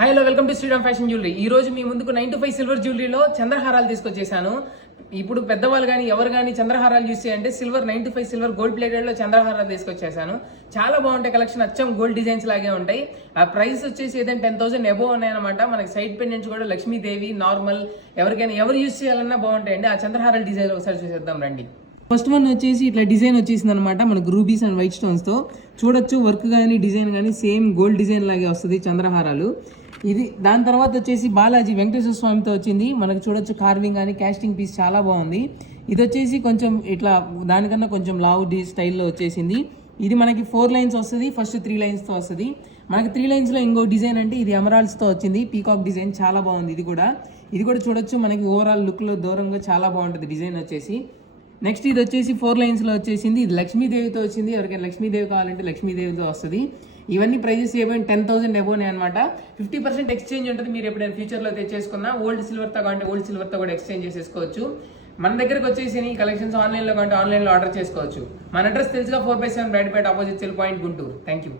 Hi hello welcome to Sriram fashion jewellery. ఈ రోజు మీ ముందుకు 9 to 5 సిల్వర్ జ్యువెలరీలో చంద్రహారాలు తీసుకొచ్చేసాను. ఇప్పుడు పెద్దవాళ్ళు కానీ ఎవరు కానీ చంద్రహారాలు యూస్ చేయంటే silver 9 to 5 silver gold plated లో చంద్రహారాలు తీసుకొచ్చేసాను. చాలా బాగుంటాయి కలెక్షన్, అచ్చం గోల్డ్ డిజైన్స్ లాగే ఉంటాయి. ఆ ప్రైస్ వచ్చేసి ఏదైనా 10,000 అబోవ్ ఉన్నాయన్నమాట. మనకి సైడ్ పెండెంట్స్ కూడా లక్ష్మీదేవి నార్మల్ ఎవరికైనా ఎవరు యూస్ చేయాలన్నా బాగుంటాయండి. ఆ చంద్రహారాల డిజైన్ ఒకసారి చూసేద్దాం రండి. ఫస్ట్ వన్ వచ్చేసి ఇట్లా డిజైన్ వచ్చేసింది అనమాట, మనకు రూబీస్ అండ్ వైట్ స్టోన్స్ తో చూడొచ్చు. వర్క్ కానీ డిజైన్ కానీ సేమ్ గోల్డ్ డిజైన్ లాగే వస్తుంది చంద్రహారాలు. ఇది దాని తర్వాత వచ్చేసి బాలాజీ వెంకటేశ్వర స్వామితో వచ్చింది. మనకు చూడొచ్చు కార్వింగ్ కానీ క్యాస్టింగ్ పీస్ చాలా బాగుంది. ఇది వచ్చేసి కొంచెం ఇట్లా దానికన్నా కొంచెం లావు స్టైల్లో వచ్చేసింది. ఇది మనకి 4 లైన్స్ వస్తుంది, ఫస్ట్ 3 లైన్స్తో వస్తుంది. మనకి 3 లైన్స్లో ఇంకో డిజైన్ అంటే ఇది ఎమరాల్డ్స్తో వచ్చింది, పీకాక్ డిజైన్ చాలా బాగుంది. ఇది కూడా చూడొచ్చు, మనకి ఓవరాల్ లుక్లో దూరంగా చాలా బాగుంటుంది డిజైన్ వచ్చేసి. నెక్స్ట్ ఇది వచ్చేసి 4 లైన్స్లో వచ్చేసింది. ఇది లక్ష్మీదేవితో వచ్చింది. ఎవరికైనా లక్ష్మీదేవి కావాలంటే లక్ష్మీదేవితో వస్తుంది. ఇవన్నీ ప్రైజెస్ ఏమైనా 10,000 అబోనే అనమాట. 50% ఎక్స్చేంజ్ ఉంటుంది. మీరు ఎప్పుడైనా ఫ్యూచర్లో తెచ్చేసుకున్నా ఓల్డ్ సిల్వర్తో కావాలంటే ఓల్డ్ సిల్వర్తో కూడా ఎక్స్చేంజ్ చేసేసుకోవచ్చు. మన దగ్గరకు వచ్చేసి ఈ కలెక్షన్స్ ఆన్లైన్లో కావాలంటే ఆన్లైన్లో ఆర్డర్ చేసుకోవచ్చు. మన అడ్రస్ తెలుసుగా 4/7 Brodipet opposite cell point Guntur. Thank you.